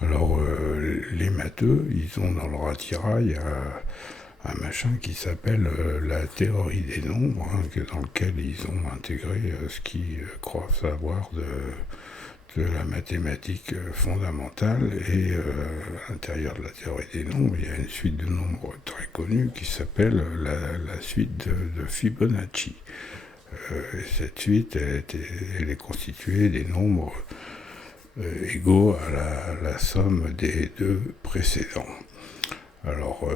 Alors, les matheux, ils ont dans leur attirail un machin qui s'appelle la théorie des nombres, hein, dans lequel ils ont intégré ce qu'ils croient savoir de la mathématique fondamentale. Et à l'intérieur de la théorie des nombres, il y a une suite de nombres très connue qui s'appelle la suite de Fibonacci. Cette suite, elle est constituée des nombres égaux à la somme des deux précédents. Alors,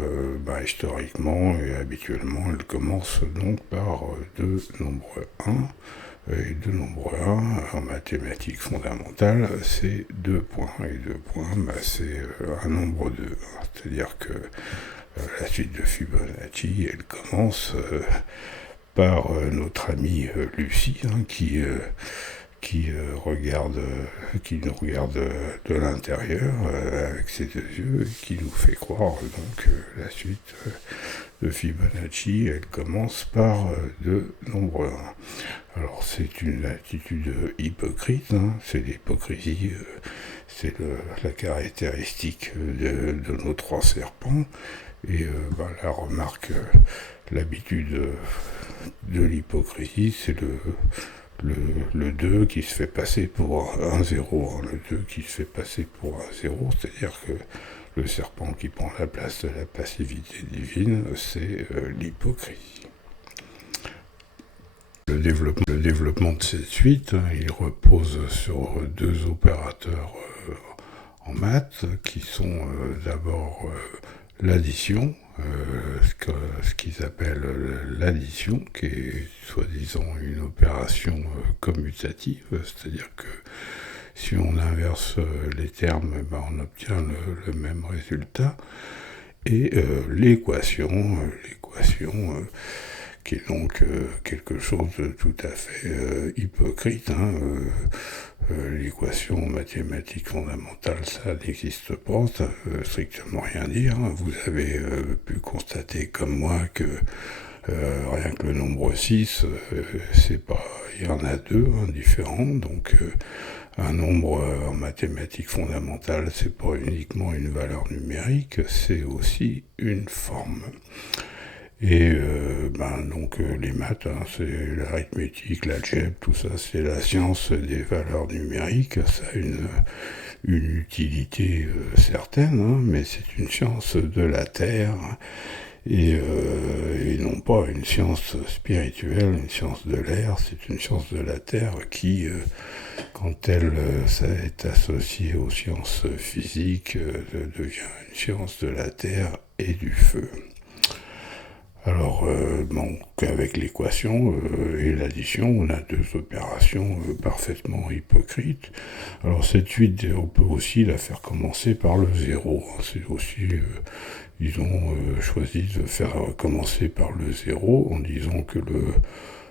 historiquement et habituellement, elle commence donc par deux nombres 1. Et deux nombres 1, en mathématiques fondamentales, c'est 2 points. Et 2 points, c'est un nombre 2. C'est-à-dire que la suite de Fibonacci, elle commence par notre amie Lucie, hein, qui nous regarde de l'intérieur avec ses deux yeux et qui nous fait croire donc la suite de Fibonacci, elle commence par deux nombres 1. Alors c'est une attitude hypocrite, hein, c'est l'hypocrisie, c'est la caractéristique de nos trois serpents. Et la remarque, l'habitude de l'hypocrisie, c'est le 2 qui se fait passer pour un 0, hein, le 2 qui se fait passer pour un 0, c'est-à-dire que le serpent qui prend la place de la passivité divine, c'est l'hypocrisie. Le développement de cette suite, hein, il repose sur deux opérateurs en maths qui sont d'abord l'addition, ce qu'ils appellent l'addition, qui est soi-disant une opération commutative, c'est-à-dire que si on inverse les termes, on obtient le même résultat. Et l'équation, qui est donc quelque chose de tout à fait hypocrite, hein, l'équation mathématique fondamentale, ça n'existe pas, ça veut strictement rien dire. Vous avez pu constater comme moi que rien que le nombre 6, c'est pas, il y en a deux différents, donc un nombre en mathématiques fondamentales, c'est pas uniquement une valeur numérique, c'est aussi une forme. Et donc les maths, hein, c'est l'arithmétique, l'algèbre, tout ça, c'est la science des valeurs numériques. Ça a une utilité certaine, hein, mais c'est une science de la Terre et non pas une science spirituelle, une science de l'air. C'est une science de la Terre qui, quand elle est associée aux sciences physiques, devient une science de la Terre et du feu. Alors, avec l'équation et l'addition, on a deux opérations parfaitement hypocrites. Alors, cette suite, on peut aussi la faire commencer par le 0. C'est aussi, ils ont choisi de faire commencer par le 0 en disant que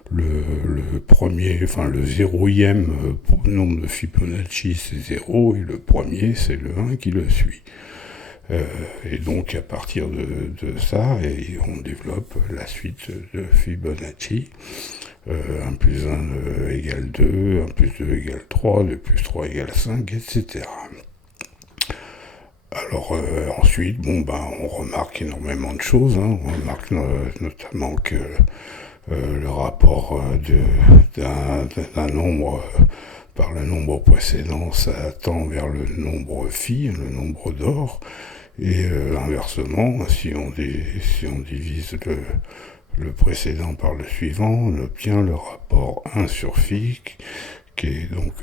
le premier, enfin le zéroième nombre de Fibonacci, c'est 0, et le premier, c'est le 1 qui le suit. Et donc à partir de ça, on développe la suite de Fibonacci. 1 plus 1 égale 2, 1 plus 2 égale 3, 2 plus 3 égale 5, etc. Alors ensuite, on remarque énormément de choses. Hein. On remarque notamment que le rapport d'un nombre par le nombre précédent, ça tend vers le nombre phi, le nombre d'or. Et inversement, si on divise le précédent par le suivant, on obtient le rapport 1 sur phi, qui est donc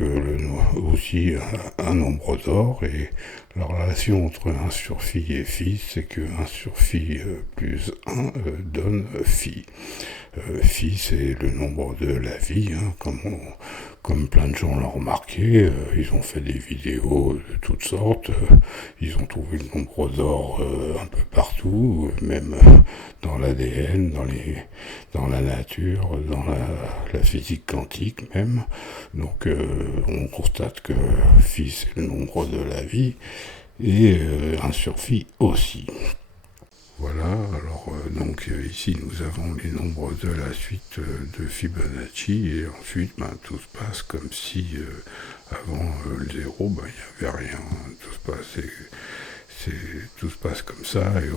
aussi un nombre d'or. Et la relation entre 1 sur phi et phi, c'est que 1 sur phi plus 1 donne phi. Phi, c'est le nombre de la vie, hein, comme plein de gens l'ont remarqué. Ils ont fait des vidéos de toutes sortes. Ils ont trouvé le nombre d'or un peu partout, même dans l'ADN, dans la nature, dans la physique quantique même. Donc on constate que phi, c'est le nombre de la vie, et 1 sur phi aussi. Voilà, alors ici nous avons les nombres de la suite de Fibonacci, et ensuite tout se passe comme si Avant le 0, ben, il n'y avait rien. Tout se passe comme ça et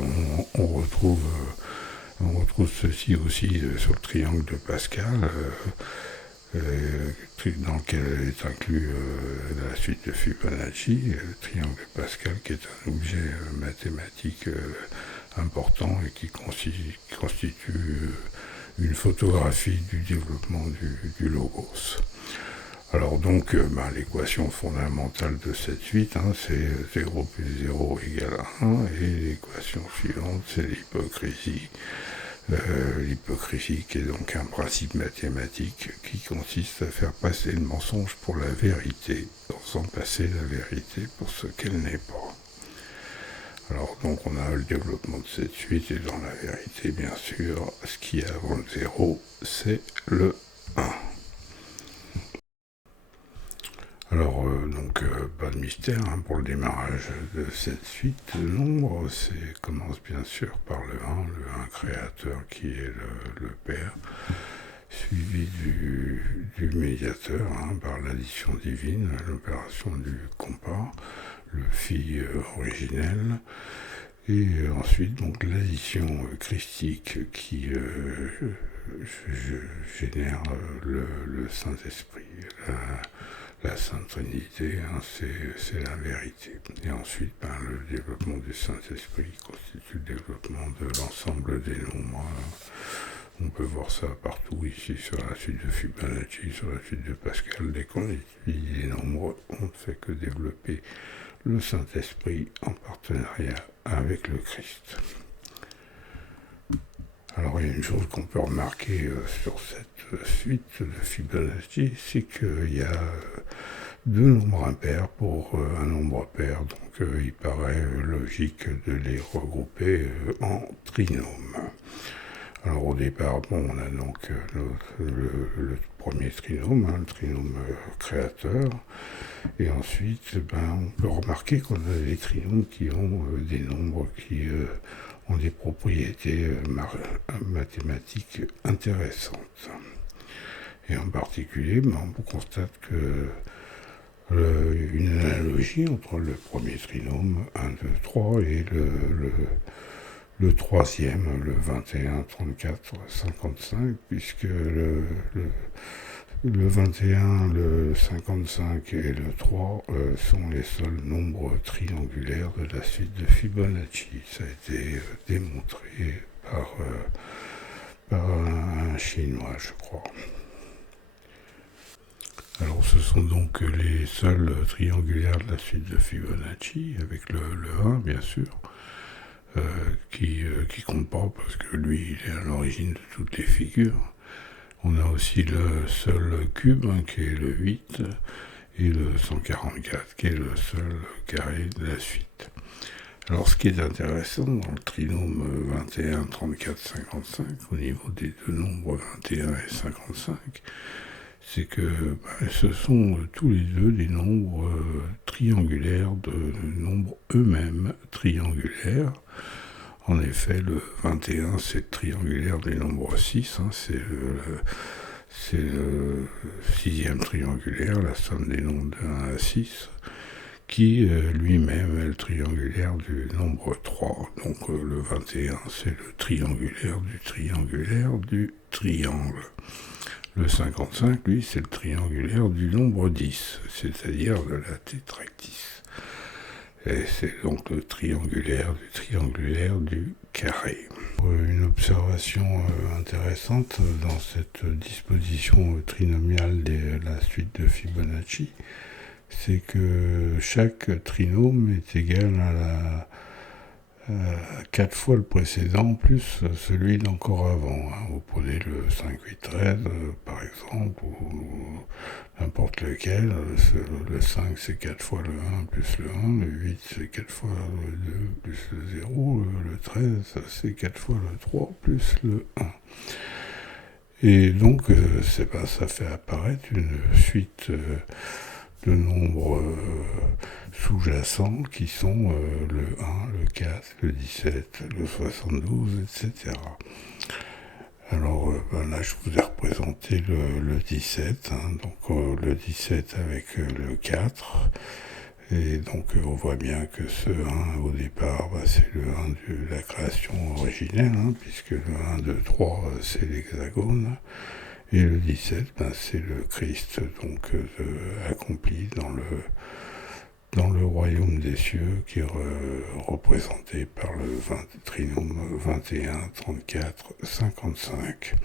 on retrouve ceci aussi sur le triangle de Pascal, dans lequel est inclus la suite de Fibonacci, le triangle de Pascal qui est un objet mathématique important et qui constitue une photographie du développement du logos. Alors donc, l'équation fondamentale de cette suite, c'est 0 plus 0 égale 1, et l'équation suivante, c'est l'hypocrisie. L'hypocrisie qui est donc un principe mathématique qui consiste à faire passer le mensonge pour la vérité, sans passer la vérité pour ce qu'elle n'est pas. Alors donc on a le développement de cette suite, et dans la vérité, bien sûr, ce qui est avant le 0, c'est le 1. Alors, pas de mystère pour le démarrage de cette suite de nombres. Commence bien sûr par le 1 créateur qui est le Père, suivi du médiateur par l'addition divine, l'opération du compas, le phi originel, et ensuite donc l'addition christique qui génère le Saint-Esprit. La Sainte Trinité, c'est la vérité. Et ensuite, le développement du Saint-Esprit constitue le développement de l'ensemble des nombres. On peut voir ça partout ici sur la suite de Fibonacci, sur la suite de Pascal. Dès qu'on étudie les nombres, on ne fait que développer le Saint-Esprit en partenariat avec le Christ. Alors il y a une chose qu'on peut remarquer sur cette suite de Fibonacci, c'est qu'il y a deux nombres impairs pour un nombre pair, donc il paraît logique de les regrouper en trinômes. Alors au départ, on a donc le premier trinôme, le trinôme créateur, et ensuite on peut remarquer qu'on a des trinômes qui ont des nombres qui ont des propriétés mathématiques intéressantes. Et en particulier, on constate que une analogie entre le premier trinôme 1, 2, 3 et le troisième, le 21, 34, 55, puisque le 21, le 55 et le 3 sont les seuls nombres triangulaires de la suite de Fibonacci. Ça a été démontré par un Chinois, je crois. Alors ce sont donc les seuls triangulaires de la suite de Fibonacci, avec le 1 bien sûr, qui compte pas parce que lui il est à l'origine de toutes les figures. On a aussi le seul cube qui est le 8 et le 144 qui est le seul carré de la suite. Alors ce qui est intéressant dans le trinôme 21, 34, 55, au niveau des deux nombres 21 et 55, c'est que ce sont tous les deux des nombres triangulaires de nombres eux-mêmes triangulaires. En effet, le 21, c'est le triangulaire du nombre 6, c'est le sixième triangulaire, la somme des nombres de 1 à 6, qui lui-même est le triangulaire du nombre 3. Donc le 21, c'est le triangulaire du triangle. Le 55, lui, c'est le triangulaire du nombre 10, c'est-à-dire de la tétractys. Et c'est donc le triangulaire du carré. Une observation intéressante dans cette disposition trinomiale de la suite de Fibonacci, c'est que chaque trinôme est égal à 4 fois le précédent plus celui d'encore avant. Vous prenez le 5, 8, 13 par exemple, ou n'importe lequel. Le 5 c'est 4 fois le 1 plus le 1, le 8 c'est 4 fois le 2 plus le 0, le 13 c'est 4 fois le 3 plus le 1. Et donc ça fait apparaître une suite de nombres sous-jacents qui sont le 1, le 4, le 17, le 72, etc. Alors là, je vous ai représenté le 17, hein, donc le 17 avec le 4. Et donc on voit bien que ce 1 au départ, c'est le 1 de la création originelle, hein, puisque le 1, 2, 3 c'est l'hexagone. Et le 17, c'est le Christ donc accompli dans le royaume des cieux, qui est représenté par le trinôme 21, 34, 55.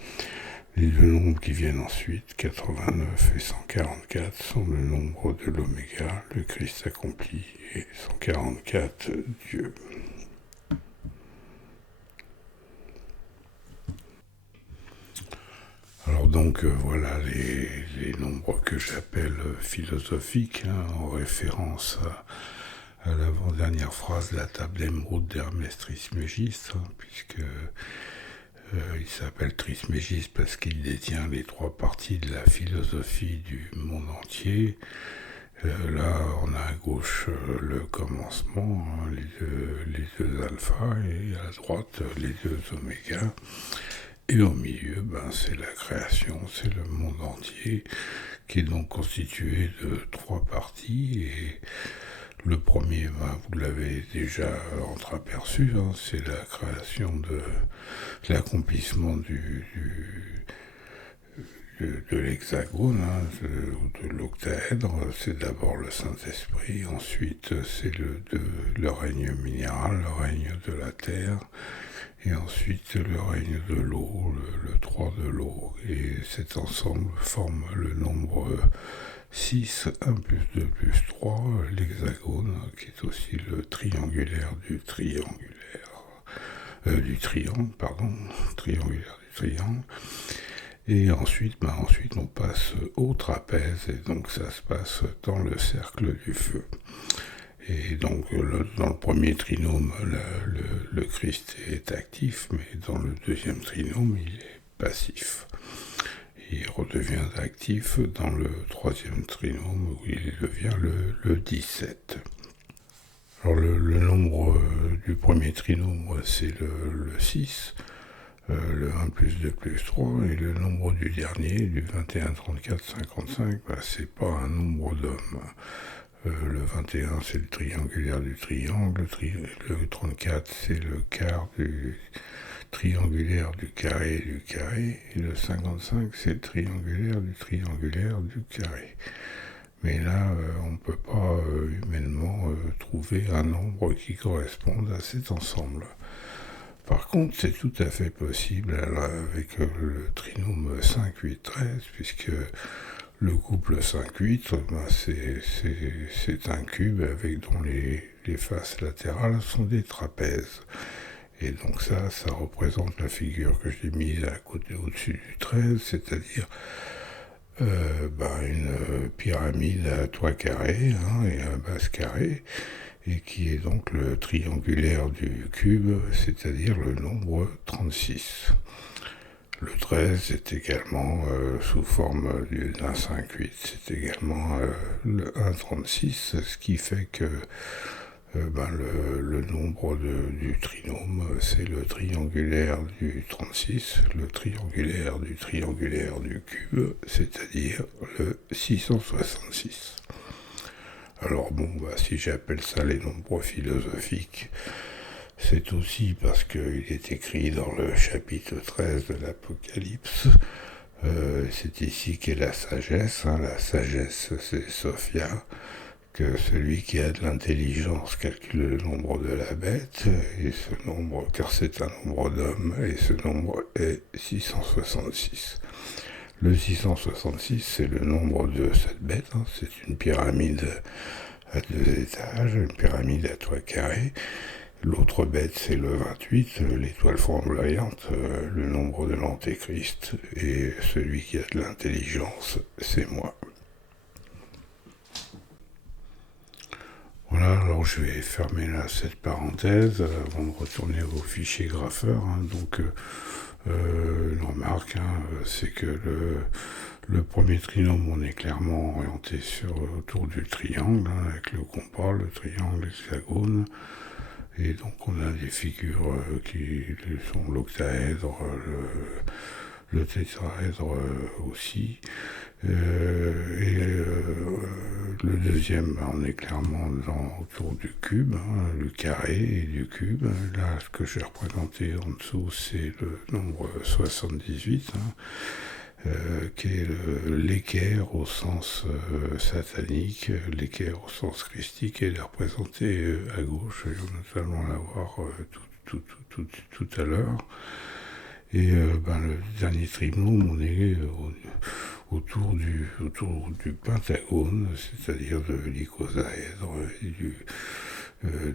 Les deux nombres qui viennent ensuite, 89 et 144, sont le nombre de l'oméga, le Christ accompli, et 144, Dieu. Alors donc voilà les nombres que j'appelle philosophiques, hein, en référence à l'avant-dernière phrase de la table d'émeraude d'Hermès Trismégiste, hein, puisque il s'appelle Trismégiste parce qu'il détient les trois parties de la philosophie du monde entier. Là, on a à gauche le commencement, hein, les deux alphas, et à droite les deux omégas. Et au milieu, c'est la création, c'est le monde entier, qui est donc constitué de trois parties. Et le premier, vous l'avez déjà entreaperçu, hein, c'est la création de l'accomplissement de l'hexagone, hein, de l'octaèdre. C'est d'abord le Saint-Esprit, ensuite c'est le règne minéral, le règne de la terre, et ensuite le règne de l'eau, le 3 de l'eau. Et cet ensemble forme le nombre 6, 1 plus 2 plus 3, l'hexagone, qui est aussi le triangulaire du triangulaire. Du triangle, pardon, triangulaire du triangle. Et ensuite, on passe au trapèze, et donc ça se passe dans le cercle du feu. Et donc, dans le premier trinôme, le Christ est actif, mais dans le deuxième trinôme, il est passif. Il redevient actif dans le troisième trinôme, où il devient le 17. Alors, le nombre du premier trinôme, c'est le 6. Le 1 plus 2 plus 3, et le nombre du dernier, du 21, 34, 55, c'est pas un nombre d'hommes. Le 21, c'est le triangulaire du triangle, le 34, c'est le quart du triangulaire du carré, et le 55, c'est le triangulaire du carré. Mais là, on ne peut pas humainement trouver un nombre qui corresponde à cet ensemble. Par contre, c'est tout à fait possible avec le trinôme 5, 8, 13, puisque le couple 5, 8, c'est un cube dont les faces latérales sont des trapèzes. Et donc ça représente la figure que j'ai mise à côté au-dessus du 13, c'est-à-dire une pyramide à toit carré, hein, et à base carré, et qui est donc le triangulaire du cube, c'est-à-dire le nombre 36. Le 13 est également sous forme d'un 5-8, c'est également le 1,36, ce qui fait que le nombre du trinôme, c'est le triangulaire du 36, le triangulaire du cube, c'est-à-dire le 666. Alors si j'appelle ça les nombres philosophiques, c'est aussi parce qu'il est écrit dans le chapitre 13 de l'Apocalypse. C'est ici qu'est la sagesse. Hein. La sagesse, c'est Sophia, que celui qui a de l'intelligence calcule le nombre de la bête, et ce nombre, car c'est un nombre d'hommes, et ce nombre est 666. Le 666, c'est le nombre de cette bête, hein. C'est une pyramide à 2 étages, une pyramide à toit carré. L'autre bête, c'est le 28, l'étoile flamboyante, le nombre de l'antéchrist, et celui qui a de l'intelligence, c'est moi. Voilà, alors je vais fermer là cette parenthèse avant de retourner au fichier graffeur. Hein. Donc, une remarque, hein, c'est que le premier trinôme, on est clairement orienté autour du triangle, hein, avec le compas, le triangle, l'hexagone. Et donc on a des figures qui sont l'octaèdre, le tétraèdre aussi. Le deuxième, on est clairement autour du cube, hein, le carré et du cube. Là, ce que j'ai représenté en dessous, c'est le nombre 78, hein, qui est l'équerre au sens satanique, l'équerre au sens christique, et il est représenté à gauche, et nous allons la voir tout à l'heure. Et le dernier trinôme, on est autour du pentagone, c'est-à-dire de l'icosaèdre et du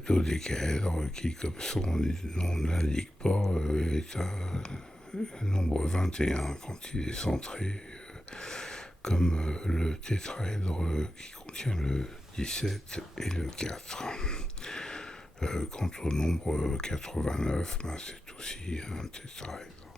dodécaèdre, qui, comme son nom ne l'indique pas, est un nombre 21 quand il est centré, comme le tétraèdre qui contient le 17 et le 4. Quant au nombre 89, c'est aussi un tétraèdre.